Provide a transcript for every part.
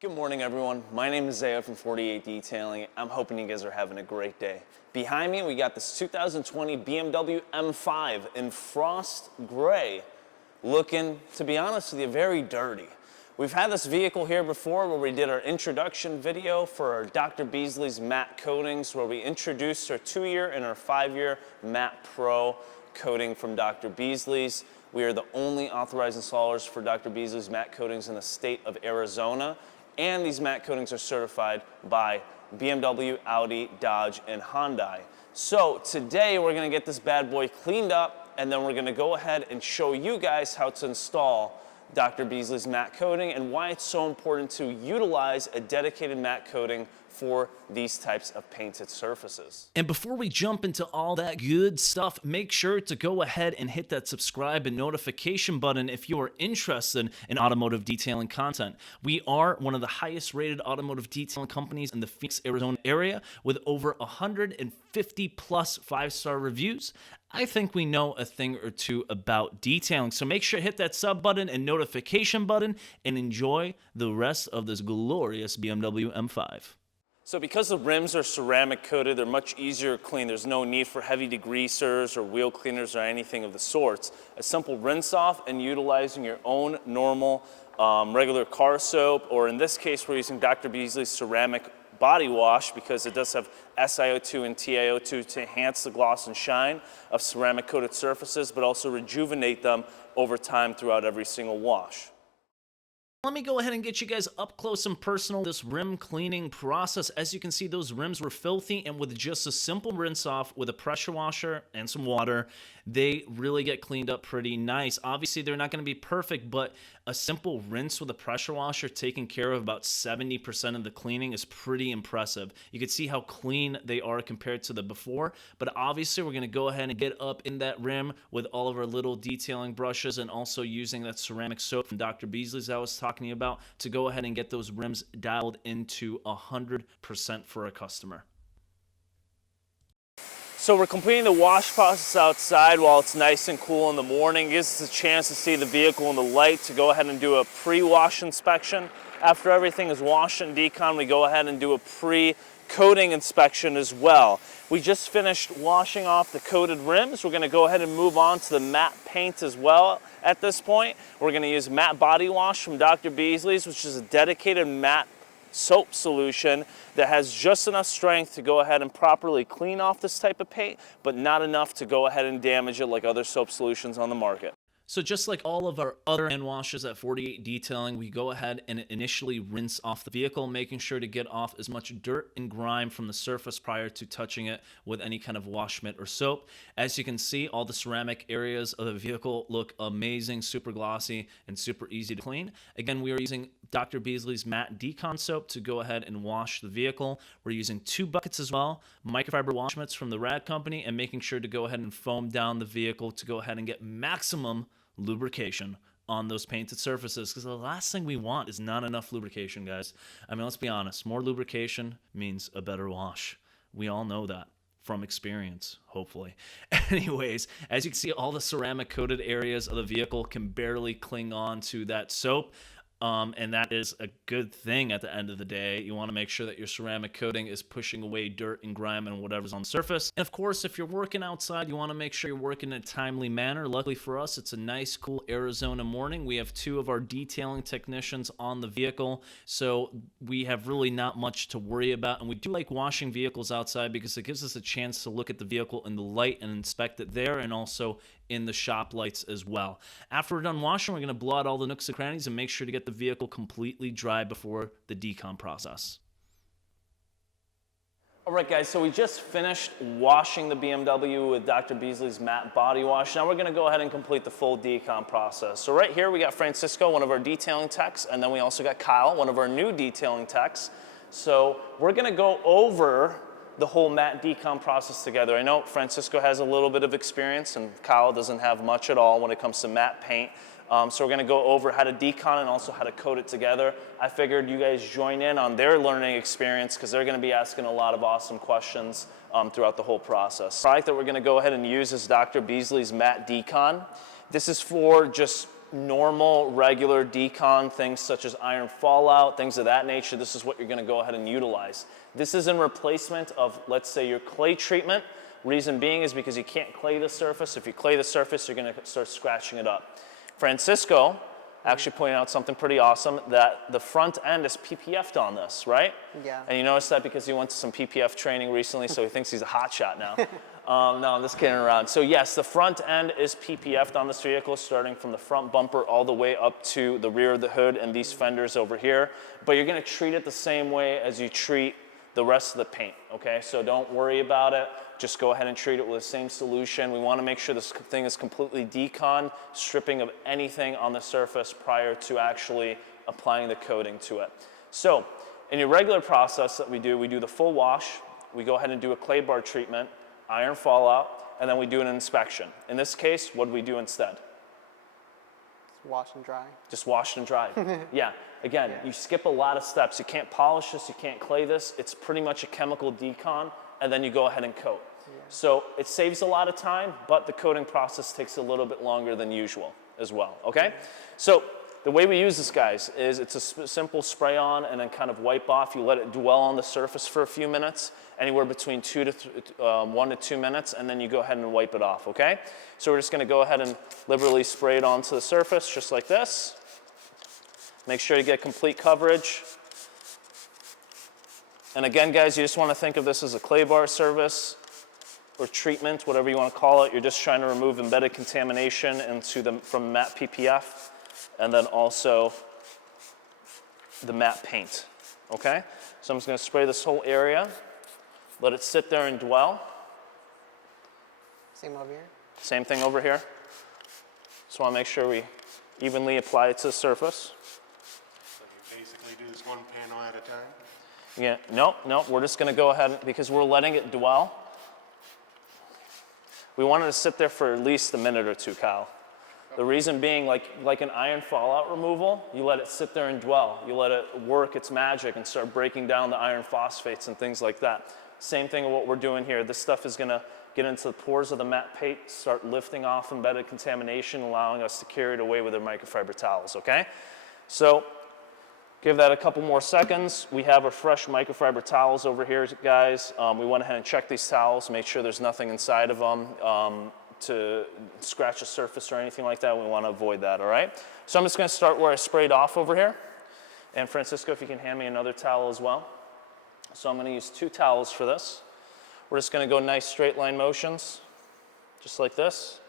Good morning, everyone. My name is Zaya from 48 Detailing. I'm hoping you guys are having a great day. Behind me, we got this 2020 BMW M5 in frost gray, looking, to be honest with you, very dirty. We've had this vehicle here before where we did our introduction video for our Dr. Beasley's matte coatings, where we introduced our 2-year and our 5-year Matte Pro coating from Dr. Beasley's. We are the only authorized installers for Dr. Beasley's matte coatings in the state of Arizona. And these matte coatings are certified by BMW, Audi, Dodge, and Hyundai. So today we're gonna get this bad boy cleaned up, and then we're gonna go ahead and show you guys how to install Dr. Beasley's matte coating and why it's so important to utilize a dedicated matte coating for these types of painted surfaces. And before we jump into all that good stuff, make sure to go ahead and hit that subscribe and notification button if you are interested in automotive detailing content. We are one of the highest rated automotive detailing companies in the Phoenix, Arizona area with over 150 plus 5-star reviews. I think we know a thing or two about detailing. So make sure to hit that sub button and notification button and enjoy the rest of this glorious BMW M5. So because the rims are ceramic coated, they're much easier to clean. There's no need for heavy degreasers or wheel cleaners or anything of the sorts. A simple rinse off and utilizing your own normal regular car soap, or in this case, we're using Dr. Beasley's ceramic body wash because it does have SiO2 and TiO2 to enhance the gloss and shine of ceramic coated surfaces, but also rejuvenate them over time throughout every single wash. Let me go ahead and get you guys up close and personal this rim cleaning process. As you can see, those rims were filthy, and with just a simple rinse off with a pressure washer and some water, they really get cleaned up pretty nice. Obviously, they're not going to be perfect, but a simple rinse with a pressure washer taking care of about 70% of the cleaning is pretty impressive. You can see how clean they are compared to the before, but obviously we're going to go ahead and get up in that rim with all of our little detailing brushes and also using that ceramic soap from Dr. Beasley's I was talking about to go ahead and get those rims dialed into 100% for a customer. So we're completing the wash process outside while it's nice and cool in the morning. It gives us a chance to see the vehicle in the light to go ahead and do a pre-wash inspection. After everything is washed and decon, we go ahead and do a pre-coating inspection as well. We just finished washing off the coated rims. We're gonna go ahead and move on to the matte paint as well at this point. We're gonna use matte body wash from Dr. Beasley's, which is a dedicated matte soap solution that has just enough strength to go ahead and properly clean off this type of paint, but not enough to go ahead and damage it like other soap solutions on the market. So just like all of our other hand washes at 48 Detailing, we go ahead and initially rinse off the vehicle, making sure to get off as much dirt and grime from the surface prior to touching it with any kind of wash mitt or soap. As you can see, all the ceramic areas of the vehicle look amazing, super glossy, and super easy to clean. Again, we are using Dr. Beasley's matte decon soap to go ahead and wash the vehicle. We're using 2 buckets as well, microfiber wash mitts from the Rad Company, and making sure to go ahead and foam down the vehicle to go ahead and get maximum lubrication on those painted surfaces, because the last thing we want is not enough lubrication, guys. I mean, let's be honest, more lubrication means a better wash. We all know that from experience, hopefully. Anyways, as you can see, all the ceramic coated areas of the vehicle can barely cling on to that soap. And that is a good thing at the end of the day. You want to make sure that your ceramic coating is pushing away dirt and grime and whatever's on the surface. And of course, if you're working outside, you want to make sure you're working in a timely manner. Luckily for us, it's a nice, cool Arizona morning. We have 2 of our detailing technicians on the vehicle, so we have really not much to worry about. And we do like washing vehicles outside because it gives us a chance to look at the vehicle in the light and inspect it there, and also in the shop lights as well. After we're done washing, we're going to blow out all the nooks and crannies and make sure to get the vehicle completely dry before the decon process. All right, guys, so we just finished washing the BMW with Dr. Beasley's matte body wash. Now we're gonna go ahead and complete the full decon process. So right here we got Francisco, one of our detailing techs, and then we also got Kyle, one of our new detailing techs. So we're gonna go over the whole matte decon process together. I know Francisco has a little bit of experience and Kyle doesn't have much at all when it comes to matte paint. So we're gonna go over how to decon and also how to coat it together. I figured you guys join in on their learning experience because they're gonna be asking a lot of awesome questions throughout the whole process. The product that we're gonna go ahead and use is Dr. Beasley's Matte Decon. This is for just normal, regular decon, things such as iron fallout, things of that nature, this is what you're gonna go ahead and utilize. This is in replacement of, let's say, your clay treatment. Reason being is because you can't clay the surface. If you clay the surface, you're gonna start scratching it up. Francisco actually pointed out something pretty awesome, that the front end is PPF'd on this, right? Yeah. And you noticed that because he went to some PPF training recently, so he thinks he's a hot shot now. No, I'm just kidding around. So yes, the front end is PPF'd on this vehicle, starting from the front bumper all the way up to the rear of the hood and these fenders over here. But you're gonna treat it the same way as you treat the rest of the paint, okay? So don't worry about it. Just go ahead and treat it with the same solution. We wanna make sure this thing is completely decon, stripping of anything on the surface prior to actually applying the coating to it. So in your regular process that we do the full wash, we go ahead and do a clay bar treatment, iron fallout, and then we do an inspection. In this case, what do we do instead? Wash and dry. Just wash and dry. Yeah, again, you skip a lot of steps. You can't polish this, you can't clay this. It's pretty much a chemical decon, and then you go ahead and coat. So it saves a lot of time, but the coating process takes a little bit longer than usual as well, okay? So the way we use this, guys, is it's a simple spray on and then kind of wipe off. You let it dwell on the surface for a few minutes, anywhere between 1 to 2 minutes, and then you go ahead and wipe it off, okay? So we're just gonna go ahead and liberally spray it onto the surface, just like this. Make sure you get complete coverage. And again, guys, you just wanna think of this as a clay bar service or treatment, whatever you wanna call it. You're just trying to remove embedded contamination from matte PPF, and then also the matte paint, okay? So I'm just gonna spray this whole area, let it sit there and dwell. Same over here. Same thing over here. Just wanna make sure we evenly apply it to the surface. So you basically do this one panel at a time? Yeah, no, we're just gonna go ahead, because we're letting it dwell. We want it to sit there for at least a minute or two, Kyle. The reason being, like an iron fallout removal, you let it sit there and dwell. You let it work its magic and start breaking down the iron phosphates and things like that. Same thing with what we're doing here. This stuff is gonna get into the pores of the matte paint, start lifting off embedded contamination, allowing us to carry it away with our microfiber towels, okay? So give that a couple more seconds. We have our fresh microfiber towels over here, guys. We went ahead and checked these towels, made sure there's nothing inside of them to scratch the surface or anything like that. We want to avoid that, all right? So I'm just going to start where I sprayed off over here. And Francisco, if you can hand me another towel as well. So I'm going to use 2 towels for this. We're just going to go nice straight line motions, just like this.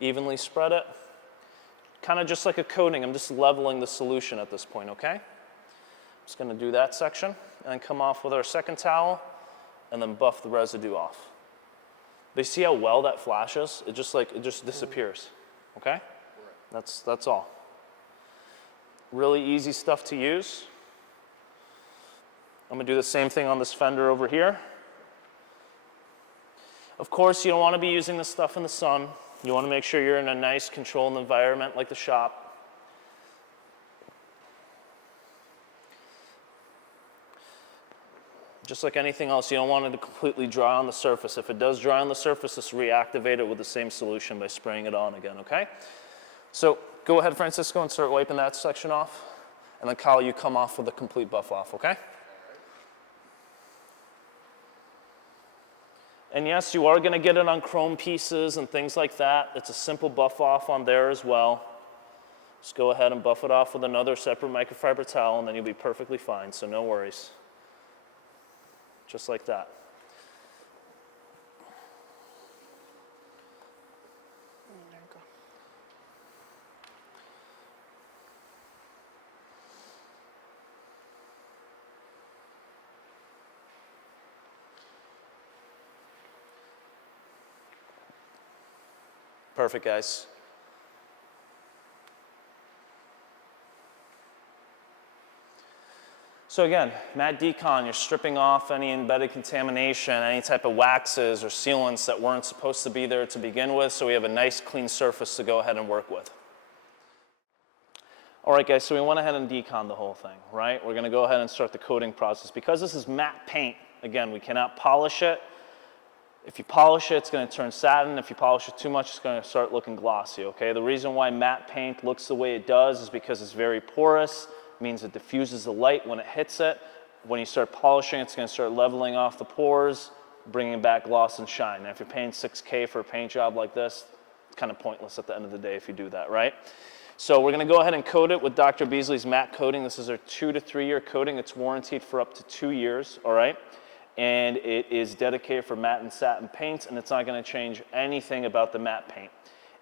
Evenly spread it. Kind of just like a coating. I'm just leveling the solution at this point, okay? Just going to do that section and then come off with our second towel and then buff the residue off. But you see how well that flashes? It just disappears, okay? That's all. Really easy stuff to use. I'm gonna do the same thing on this fender over here. Of course, you don't wanna be using this stuff in the sun. You wanna make sure you're in a nice controlled environment like the shop. Just like anything else, you don't want it to completely dry on the surface. If it does dry on the surface, just reactivate it with the same solution by spraying it on again, okay? So go ahead, Francisco, and start wiping that section off. And then Kyle, you come off with a complete buff off, okay? And yes, you are gonna get it on chrome pieces and things like that. It's a simple buff off on there as well. Just go ahead and buff it off with another separate microfiber towel and then you'll be perfectly fine, so no worries. Just like that. There you go. Perfect, guys. So again, matte decon, you're stripping off any embedded contamination, any type of waxes or sealants that weren't supposed to be there to begin with, so we have a nice clean surface to go ahead and work with. All right, guys, so we went ahead and decon the whole thing, right? We're gonna go ahead and start the coating process. Because this is matte paint, again, we cannot polish it. If you polish it, it's going to turn satin. If you polish it too much, it's going to start looking glossy, okay? The reason why matte paint looks the way it does is because it's very porous. It means it diffuses the light when it hits it. When you start polishing, it's going to start leveling off the pores, bringing back gloss and shine. And if you're paying $6K for a paint job like this, it's kind of pointless at the end of the day if you do that, right? So we're going to go ahead and coat it with Dr. Beasley's matte coating. This is our 2 to 3 year coating. It's warranted for up to 2 years, all right? And it is dedicated for matte and satin paints, and it's not going to change anything about the matte paint.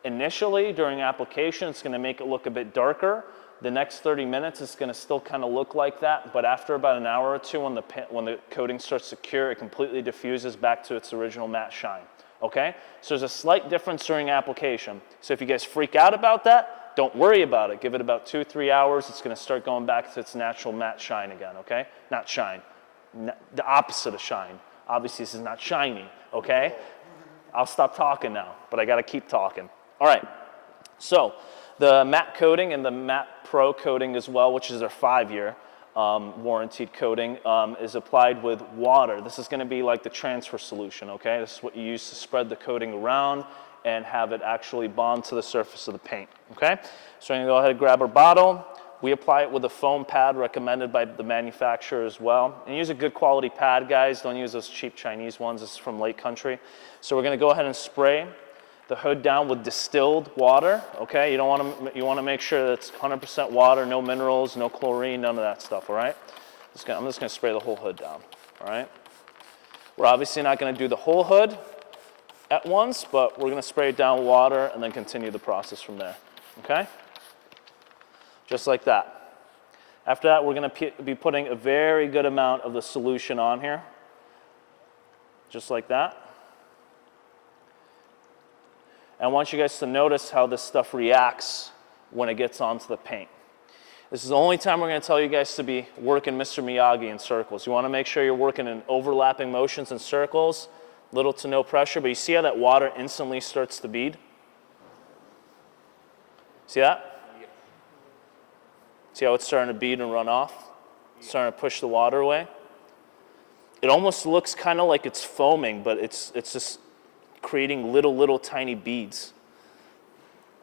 Initially, during application, it's going to make it look a bit darker. The next 30 minutes, it's going to still kind of look like that, but after about an hour or two, when the coating starts to cure, it completely diffuses back to its original matte shine, okay? So there's a slight difference during application. So if you guys freak out about that, don't worry about it. Give it about 2-3 hours. It's going to start going back to its natural matte shine again, okay? Not shine. The opposite of shine. Obviously, this is not shiny, okay? I'll stop talking now, but I gotta keep talking. All right, so the matte coating and the matte pro coating as well, which is our 5-year warranted coating, is applied with water. This is gonna be like the transfer solution, okay? This is what you use to spread the coating around and have it actually bond to the surface of the paint, okay? So I'm gonna go ahead and grab our bottle. We apply it with a foam pad recommended by the manufacturer as well. And use a good quality pad, guys. Don't use those cheap Chinese ones. This is from Lake Country. So we're gonna go ahead and spray the hood down with distilled water, okay? You want to make sure that it's 100% water, no minerals, no chlorine, none of that stuff, all right? I'm just gonna spray the whole hood down, all right? We're obviously not gonna do the whole hood at once, but we're gonna spray it down with water and then continue the process from there, okay? Just like that. After that, we're gonna be putting a very good amount of the solution on here. Just like that. And I want you guys to notice how this stuff reacts when it gets onto the paint. This is the only time we're gonna tell you guys to be working Mr. Miyagi in circles. You wanna make sure you're working in overlapping motions in circles, little to no pressure, but you see how that water instantly starts to bead? See that? See how it's starting to bead and run off? It's starting to push the water away. It almost looks kind of like it's foaming, but it's just creating little tiny beads.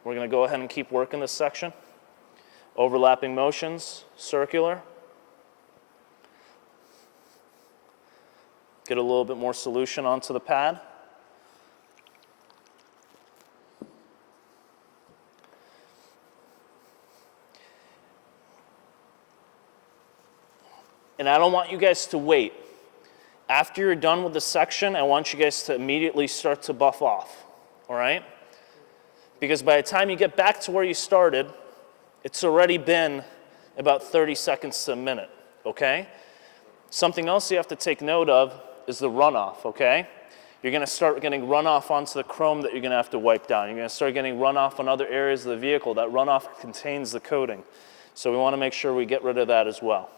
We're gonna go ahead and keep working this section. Overlapping motions, circular. Get a little bit more solution onto the pad. And I don't want you guys to wait. After you're done with the section, I want you guys to immediately start to buff off, all right? Because by the time you get back to where you started, it's already been about 30 seconds to a minute, okay? Something else you have to take note of is the runoff, okay? You're gonna start getting runoff onto the chrome that you're gonna have to wipe down. You're gonna start getting runoff on other areas of the vehicle. That runoff contains the coating. So we wanna make sure we get rid of that as well.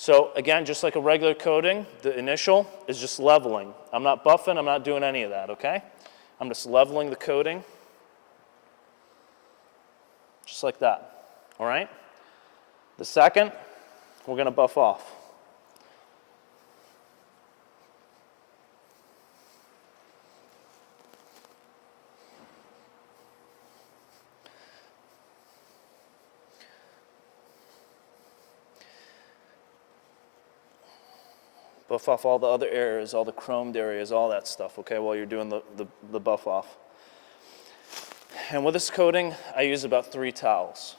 So again, just like a regular coating, the initial is just leveling. I'm not buffing, I'm not doing any of that, okay? I'm just leveling the coating, just like that, all right? The second, we're gonna buff off. Buff off all the other areas, all the chromed areas, all that stuff, okay, while you're doing the buff off. And with this coating, I use about 3 towels.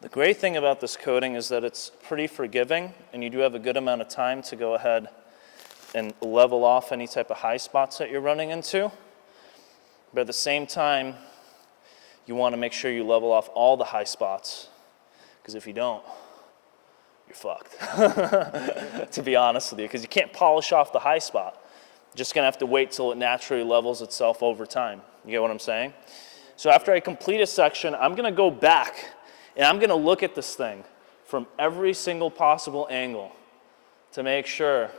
The great thing about this coating is that it's pretty forgiving, and you do have a good amount of time to go ahead and level off any type of high spots that you're running into. But at the same time, you want to make sure you level off all the high spots, because if you don't, you're fucked, to be honest with you, because you can't polish off the high spot. You're just going to have to wait till it naturally levels itself over time. You get what I'm saying? So after I complete a section, I'm going to go back, and I'm going to look at this thing from every single possible angle to make sure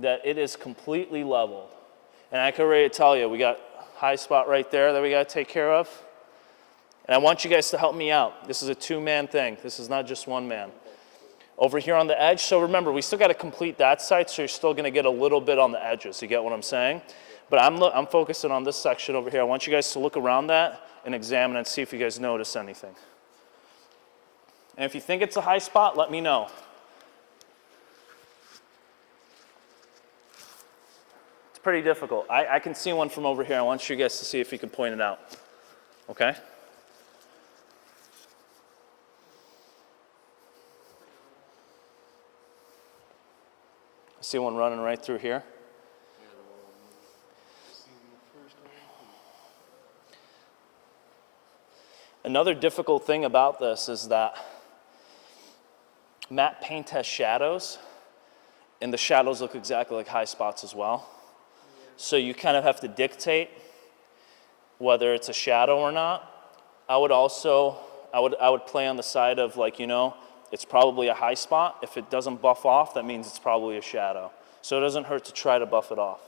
that it is completely leveled. And I can already tell you, we got high spot right there that we got to take care of. And I want you guys to help me out. This is a two-man thing. This is not just one man. Over here on the edge, so remember, we still got to complete that side, so you're still going to get a little bit on the edges. You get what I'm saying? But I'm focusing on this section over here. I want you guys to look around that and examine and see if you guys notice anything. And if you think it's a high spot, let me know. It's pretty difficult. I can see one from over here. I want you guys to see if you can point it out. Okay? I see one running right through here. Another difficult thing about this is that matte paint has shadows, and the shadows look exactly like high spots as well. So you kind of have to dictate whether it's a shadow or not. I would play on the side of, like, you know, it's probably a high spot. If it doesn't buff off, that means it's probably a shadow. So it doesn't hurt to try to buff it off.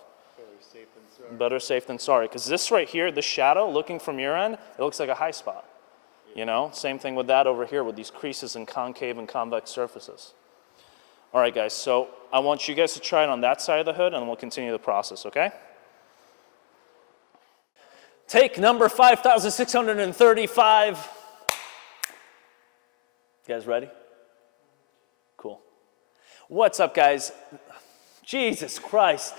Better safe than sorry. Because this right here, this shadow, looking from your end, it looks like a high spot. You know, same thing with that over here with these creases and concave and convex surfaces. All right, guys, so I want you guys to try it on that side of the hood, and we'll continue the process, okay? Take number 5,635. You guys ready? Cool. What's up, guys? Jesus Christ.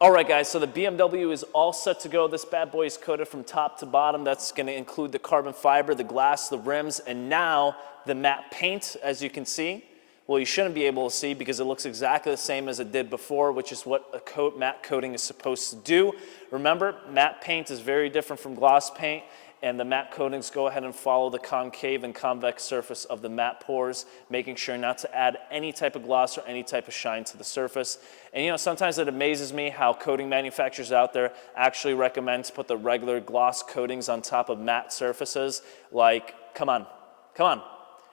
All right, guys, so the BMW is all set to go. This bad boy is coated from top to bottom. That's going to include the carbon fiber, the glass, the rims, and now the matte paint, as you can see. Well, you shouldn't be able to see because it looks exactly the same as it did before, which is what a matte coating is supposed to do. Remember, matte paint is very different from gloss paint, and the matte coatings go ahead and follow the concave and convex surface of the matte pores, making sure not to add any type of gloss or any type of shine to the surface. And you know, sometimes it amazes me how coating manufacturers out there actually recommend to put the regular gloss coatings on top of matte surfaces. Like, come on.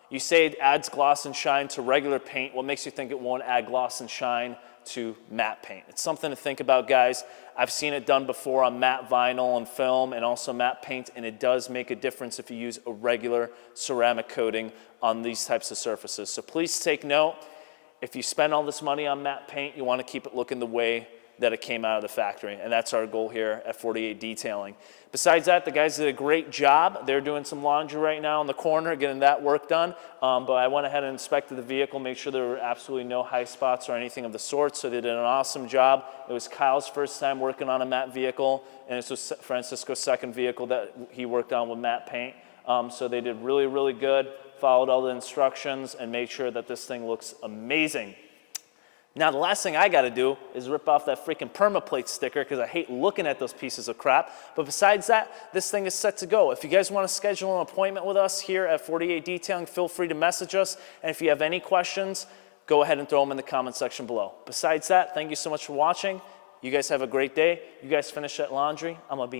You say it adds gloss and shine to regular paint. What makes you think it won't add gloss and shine to matte paint? It's something to think about, guys. I've seen it done before on matte vinyl and film and also matte paint, and it does make a difference if you use a regular ceramic coating on these types of surfaces. So please take note. If you spend all this money on matte paint, you want to keep it looking the way that it came out of the factory, and that's our goal here at 48 Detailing. Besides that, the guys did a great job. They're doing some laundry right now in the corner, getting that work done, but I went ahead and inspected the vehicle, make sure there were absolutely no high spots or anything of the sort, so they did an awesome job. It was Kyle's first time working on a matte vehicle, and this was Francisco's second vehicle that he worked on with matte paint, so they did really, really good, followed all the instructions, and made sure that this thing looks amazing. Now, the last thing I got to do is rip off that freaking permaplate sticker because I hate looking at those pieces of crap. But besides that, this thing is set to go. If you guys want to schedule an appointment with us here at 48 Detailing, feel free to message us. And if you have any questions, go ahead and throw them in the comment section below. Besides that, thank you so much for watching. You guys have a great day. You guys finish that laundry. I'm going to be in